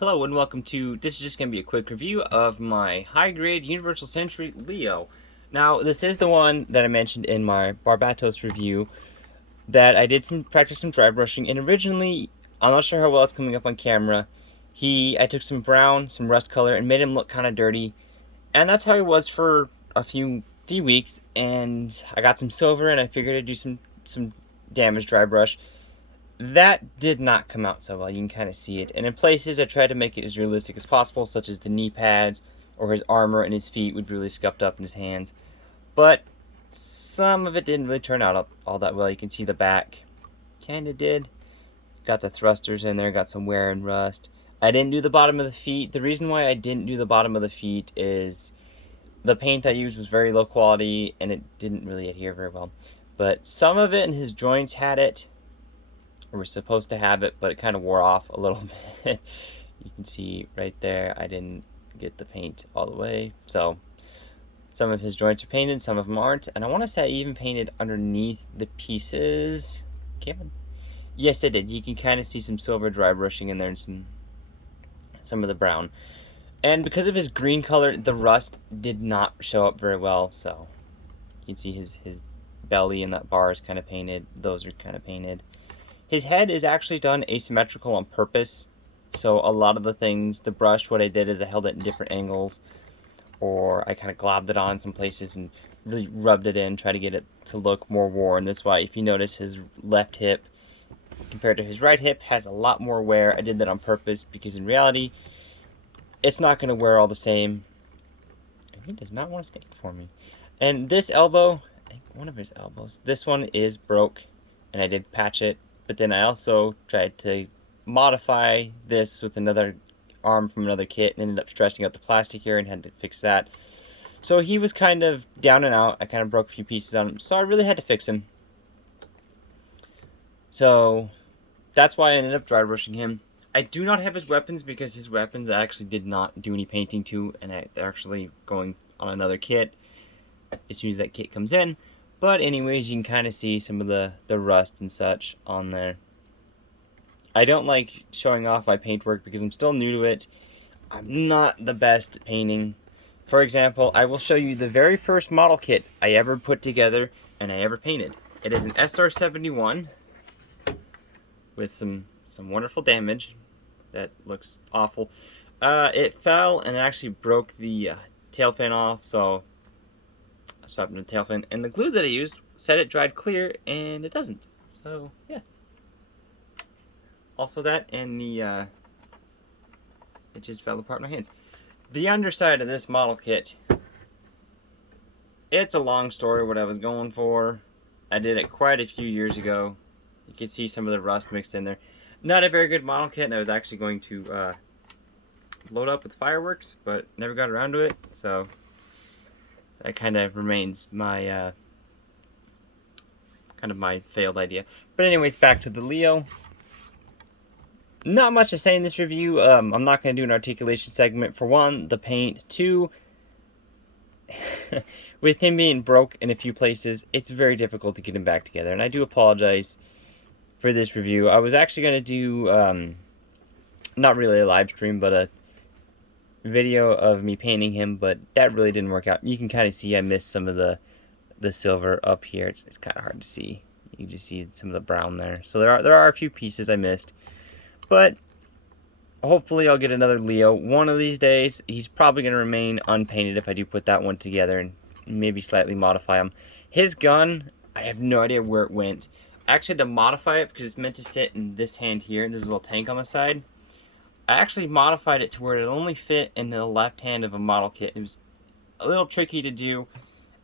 Hello and welcome to, this is just going to be a quick review of my high-grade Universal Century Leo. Now, this is the one that I mentioned in my Barbatos review that I did practice some dry brushing, and originally, I'm not sure how well it's coming up on camera, I took some brown, some rust color, and made him look kind of dirty, and that's how he was for a few weeks, and I got some silver, and I figured I'd do some damage dry brush. That did not come out so well. You can kind of see it. And in places, I tried to make it as realistic as possible, such as the knee pads or his armor and his feet would be really scuffed up in his hands. But some of it didn't really turn out all that well. You can see the back kind of did. Got the thrusters in there, got some wear and rust. I didn't do the bottom of the feet. The reason why I didn't do the bottom of the feet is the paint I used was very low quality and it didn't really adhere very well. But some of it in his joints had it. Or we're supposed to have it, but it kind of wore off a little bit. You can see right there, I didn't get the paint all the way. So some of his joints are painted, some of them aren't. And I want to say I even painted underneath the pieces. Cameron? Yes, I did. You can kind of see some silver dry brushing in there and some of the brown. And because of his green color, the rust did not show up very well. So you can see his belly and that bar is kind of painted. Those are kind of painted. His head is actually done asymmetrical on purpose. So a lot of the things, the brush, what I did is I held it in different angles, or I kind of globbed it on some places and really rubbed it in, try to get it to look more worn. That's why if you notice his left hip compared to his right hip has a lot more wear. I did that on purpose because in reality, it's not going to wear all the same. And he does not want to stand for me. And this elbow, I think one of his elbows, this one is broke, and I did patch it. But then I also tried to modify this with another arm from another kit and ended up stressing out the plastic here and had to fix that. So he was kind of down and out. I kind of broke a few pieces on him, so I really had to fix him. So that's why I ended up dry brushing him. I do not have his weapons because his weapons I actually did not do any painting to, and they're actually going on another kit as soon as that kit comes in. But anyways, you can kind of see some of the rust and such on there. I don't like showing off my paintwork because I'm still new to it. I'm not the best at painting. For example, I will show you the very first model kit I ever put together and I ever painted. It is an SR-71 with some wonderful damage. That looks awful. It fell and it actually broke the tail fin off, so swapping the tail fin, and the glue that I used said it dried clear, and it doesn't. So yeah. Also that, and the it just fell apart in my hands. The underside of this model kit, it's a long story what I was going for. I did it quite a few years ago. You can see some of the rust mixed in there. Not a very good model kit, and I was actually going to load up with fireworks, but never got around to it, so that kind of remains my kind of my failed idea. But anyways, back to the Leo. Not much to say in this review. I'm not going to do an articulation segment. For one, the paint. Two, with him being broke in a few places, it's very difficult to get him back together. And I do apologize for this review. I was actually going to do, not really a live stream, but a video of me painting him, but that really didn't work out. You can kind of see I missed some of the silver up here. It's kind of hard to see. You can just see some of the brown there. So there are a few pieces I missed. But hopefully I'll get another Leo one of these days. He's probably going to remain unpainted if I do put that one together and maybe slightly modify him. His gun, I have no idea where it went. I actually had to modify it because it's meant to sit in this hand here, and there's a little tank on the side. I actually modified it to where it only fit in the left hand of a model kit. It was a little tricky to do.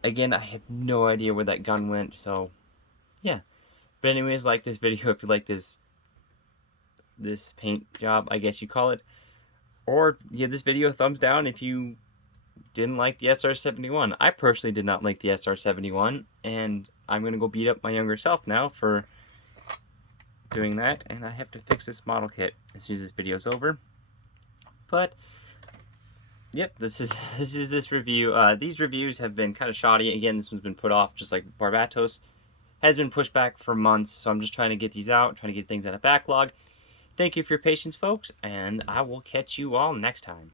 Again, I have no idea where that gun went, so yeah. But anyways, like this video if you like this paint job, I guess you call it. Or give this video a thumbs down if you didn't like the SR-71. I personally did not like the SR-71, and I'm going to go beat up my younger self now for doing that, and I have to fix this model kit as soon as this video's over. But yep, this is this review. These reviews have been kind of shoddy. Again, this one's been put off just like Barbatos has been pushed back for months, so I'm just trying to get these out, trying to get things out of backlog. Thank you for your patience, folks, and I will catch you all next time.